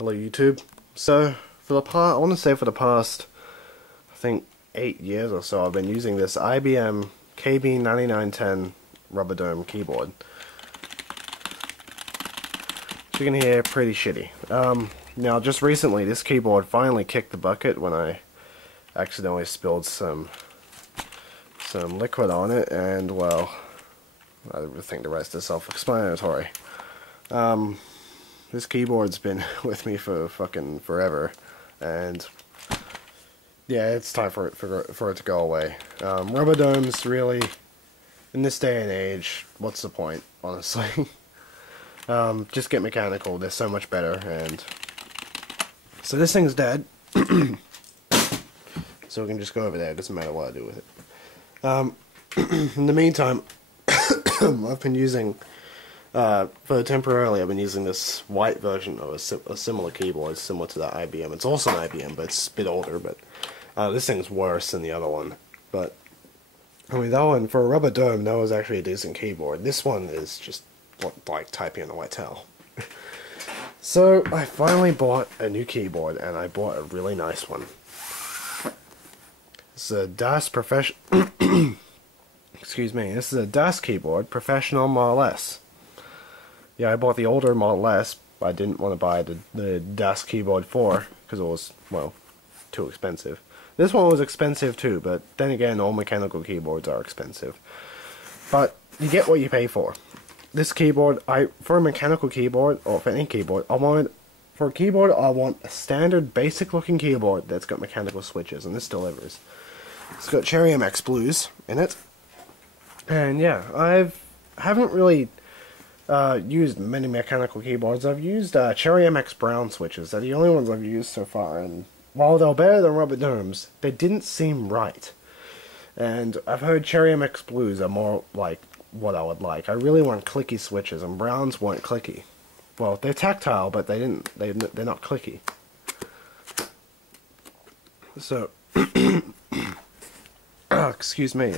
Hello YouTube. So I want to say for the past, I think 8 years or so, I've been using this IBM KB9910 rubber dome keyboard. As you can hear, pretty shitty. Now just recently this keyboard finally kicked the bucket when I accidentally spilled some liquid on it, and well, I think the rest is self-explanatory. This keyboard's been with me for fucking forever, and yeah, it's time for it to go away. Rubber domes, really, in this day and age, what's the point, honestly? Just get mechanical, they're so much better, and so this thing's dead, so we can just go over there, it doesn't matter what I do with it. In the meantime, I've been using, temporarily I've been using this white version of a similar keyboard, similar to that IBM. It's also an IBM, but it's a bit older, but this thing's worse than the other one. But, I mean, that one, for a rubber dome, that was actually a decent keyboard. This one is just like typing on a white towel. So, I finally bought a new keyboard, and I bought a really nice one. It's a DAS Excuse me, this is a DAS keyboard, Professional Model S. Yeah, I bought the older Model S, but I didn't want to buy the DAS keyboard 4, because it was, well, too expensive. This one was expensive too, but then again, all mechanical keyboards are expensive. But you get what you pay for. This keyboard, for a mechanical keyboard, or for any keyboard, for a keyboard, I want a standard, basic looking keyboard that's got mechanical switches, and this delivers. It's got Cherry MX Blues in it. And yeah, I haven't really used many mechanical keyboards. I've used Cherry MX Brown switches. They're the only ones I've used so far, and while they're better than rubber domes, they didn't seem right. And I've heard Cherry MX Blues are more like what I would like. I really want clicky switches, and Browns weren't clicky. Well, they're tactile, but they're not clicky. So, excuse me,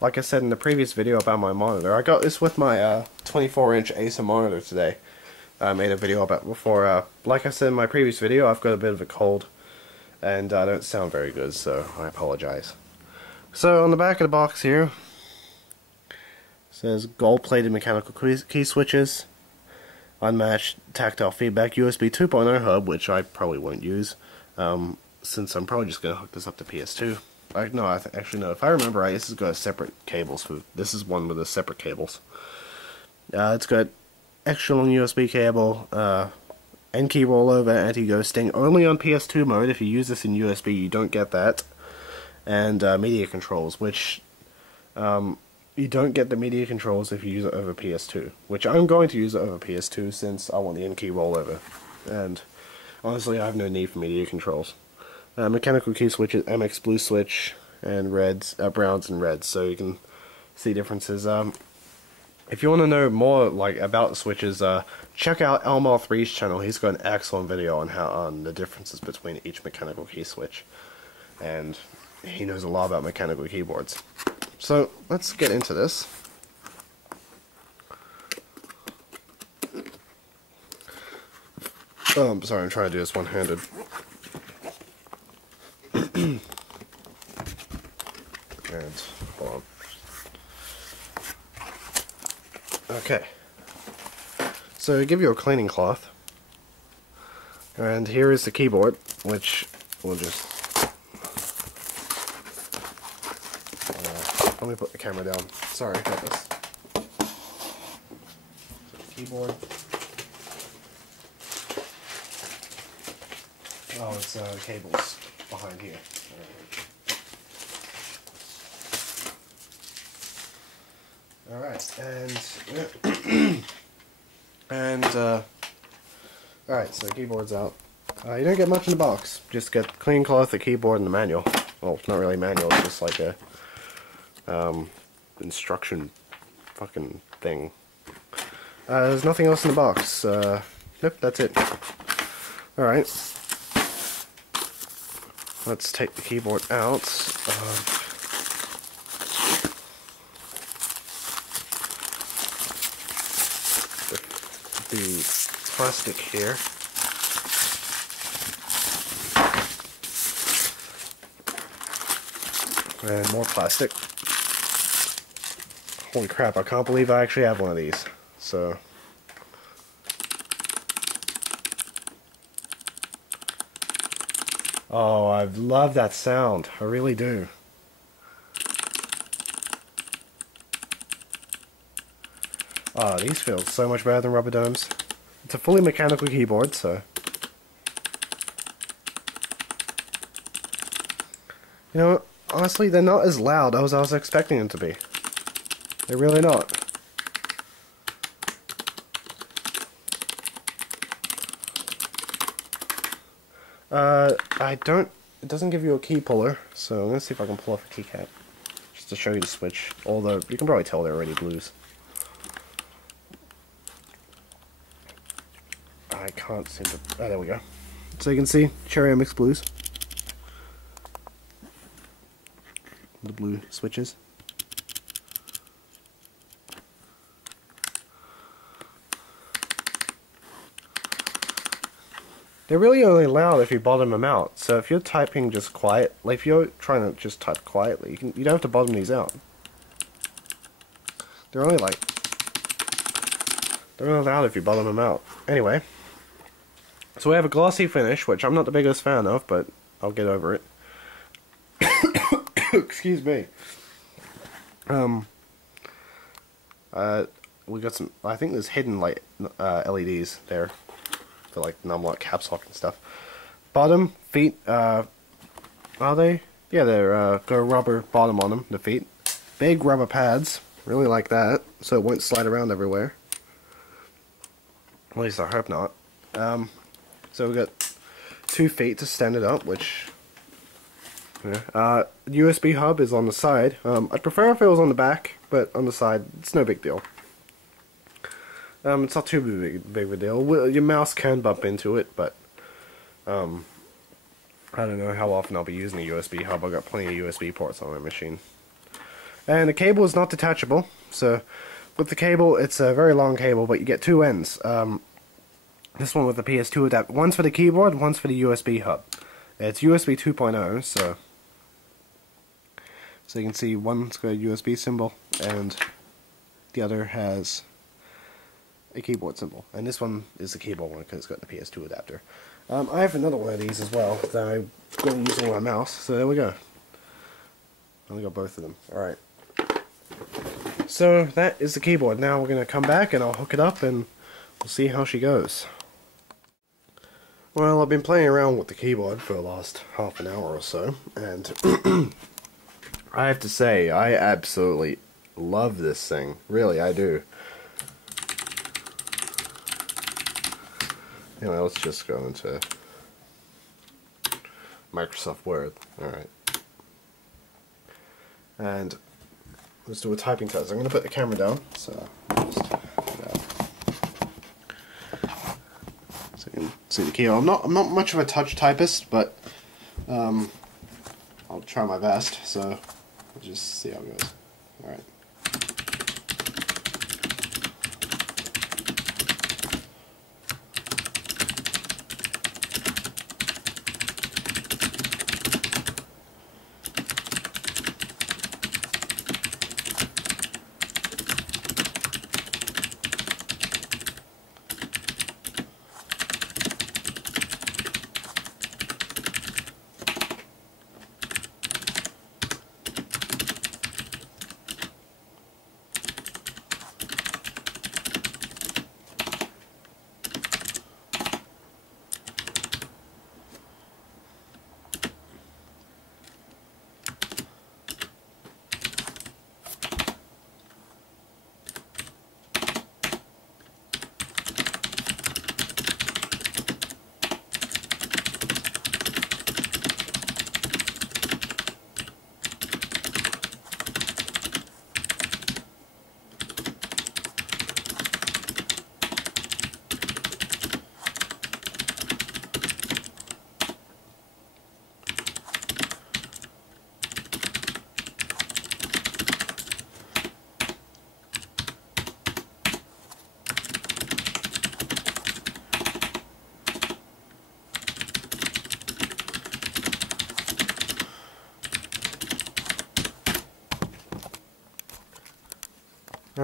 like I said in the previous video about my monitor, I got this with my 24-inch Acer monitor today. I made a video about it before. Like I said in my previous video, I've got a bit of a cold, and I don't sound very good, so I apologize. So on the back of the box here, it says gold-plated mechanical key switches, unmatched tactile feedback, USB 2.0 hub, which I probably won't use, since I'm probably just going to hook this up to PS2. Actually no, if I remember right, this has got separate cables. This is one with the separate cables. It's got extra long USB cable, N-key rollover, anti-ghosting, only on PS2 mode. If you use this in USB, you don't get that. And media controls, which you don't get the media controls if you use it over PS2, which I'm going to use it over PS2 since I want the N-key rollover. And honestly, I have no need for media controls. Mechanical key switches, MX Blue switch, and browns and reds, so you can see differences. If you want to know more about the switches, check out Elmar3's channel. He's got an excellent video on the differences between each mechanical key switch, and he knows a lot about mechanical keyboards. So let's get into this. Oh, I'm sorry, I'm trying to do this one-handed. And hold on. Okay. So I give you a cleaning cloth, and here is the keyboard, which we'll just let me put the camera down. Sorry about this. So the keyboard. Oh, it's cables behind here. Alright, alright, so the keyboard's out. You don't get much in the box. Just get clean cloth, the keyboard, and the manual. Well, it's not really a manual, it's just like a instruction fucking thing. There's nothing else in the box. Nope, that's it. Alright. Let's take the keyboard out. The plastic here. And more plastic. Holy crap, I can't believe I actually have one of these. So... oh, I love that sound. I really do. Oh, these feel so much better than rubber domes. It's a fully mechanical keyboard, so... you know, honestly, they're not as loud as I was expecting them to be. They're really not. I don't... it doesn't give you a key puller, so I'm gonna see if I can pull off a keycap. Just to show you the switch. Although, you can probably tell they're already blues. I can't seem to... oh, there we go. So you can see, Cherry MX Blues. The blue switches. They're really only loud if you bottom them out. So if you're typing just quiet, like if you're trying to just type quietly, you don't have to bottom these out. They're only like... they're only loud if you bottom them out. Anyway. So we have a glossy finish, which I'm not the biggest fan of, but I'll get over it. Excuse me. We got some, I think there's hidden light LEDs there for like numlock, caps lock and stuff. Bottom, feet, are they? Yeah, they're got a rubber bottom on them, the feet. Big rubber pads, really like that, so it won't slide around everywhere. At least I hope not. So we got 2 feet to stand it up, which... yeah. USB hub is on the side. I'd prefer if it was on the back, but on the side, it's no big deal. It's not too big of a deal. Your mouse can bump into it, but I don't know how often I'll be using a USB hub. I've got plenty of USB ports on my machine. And the cable is not detachable, so with the cable, it's a very long cable, but you get 2 ends. This one with the PS2 adapter. One's for the keyboard, one's for the USB hub. It's USB 2.0, so you can see one's got a USB symbol, and the other has a keyboard symbol. And this one is the keyboard one because it's got the PS2 adapter. I have another one of these as well that I'm going to use on my mouse, so there we go. I only got both of them. Alright. So that is the keyboard. Now we're going to come back and I'll hook it up and we'll see how she goes. Well, I've been playing around with the keyboard for the last half an hour or so, and I have to say, I absolutely love this thing. Really, I do. Anyway, let's just go into Microsoft Word. Alright. And let's do a typing test. I'm going to put the camera down, so just so you can see the keyboard. I'm not much of a touch typist, but I'll try my best, so we'll just see how it goes. Alright.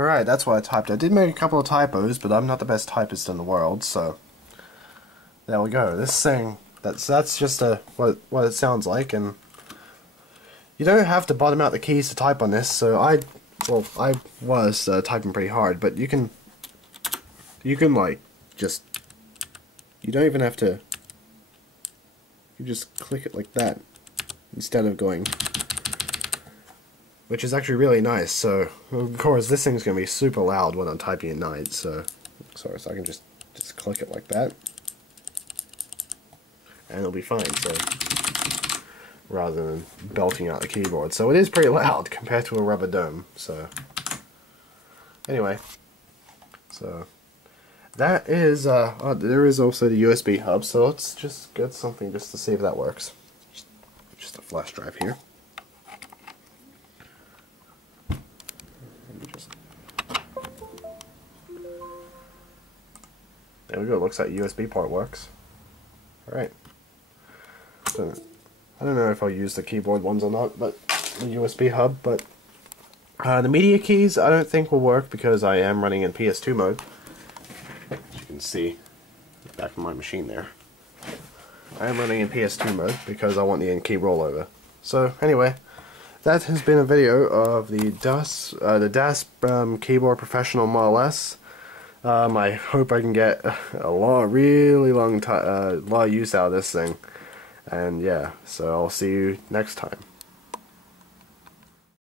Alright, that's what I typed. I did make a couple of typos, but I'm not the best typist in the world, so there we go. This thing, that's just what it sounds like, and you don't have to bottom out the keys to type on this, so I was typing pretty hard, but you can like, just, you don't even have to, you just click it like that, instead of going, which is actually really nice. So of course this thing's going to be super loud when I'm typing at night, so I can just click it like that, and it'll be fine, so rather than belting out the keyboard. So it is pretty loud compared to a rubber dome. So anyway, so that is there is also the USB hub, so let's just get something just to see if that works. Just a flash drive here. There we go, looks like USB port works. Alright. So I don't know if I'll use the keyboard ones or not, but the USB hub, but the media keys I don't think will work because I am running in PS2 mode. As you can see, back of my machine there. I am running in PS2 mode because I want the in-key rollover. So anyway, that has been a video of the DAS Keyboard Professional Model S. I hope I can get a really long lot of use out of this thing. And yeah, so I'll see you next time.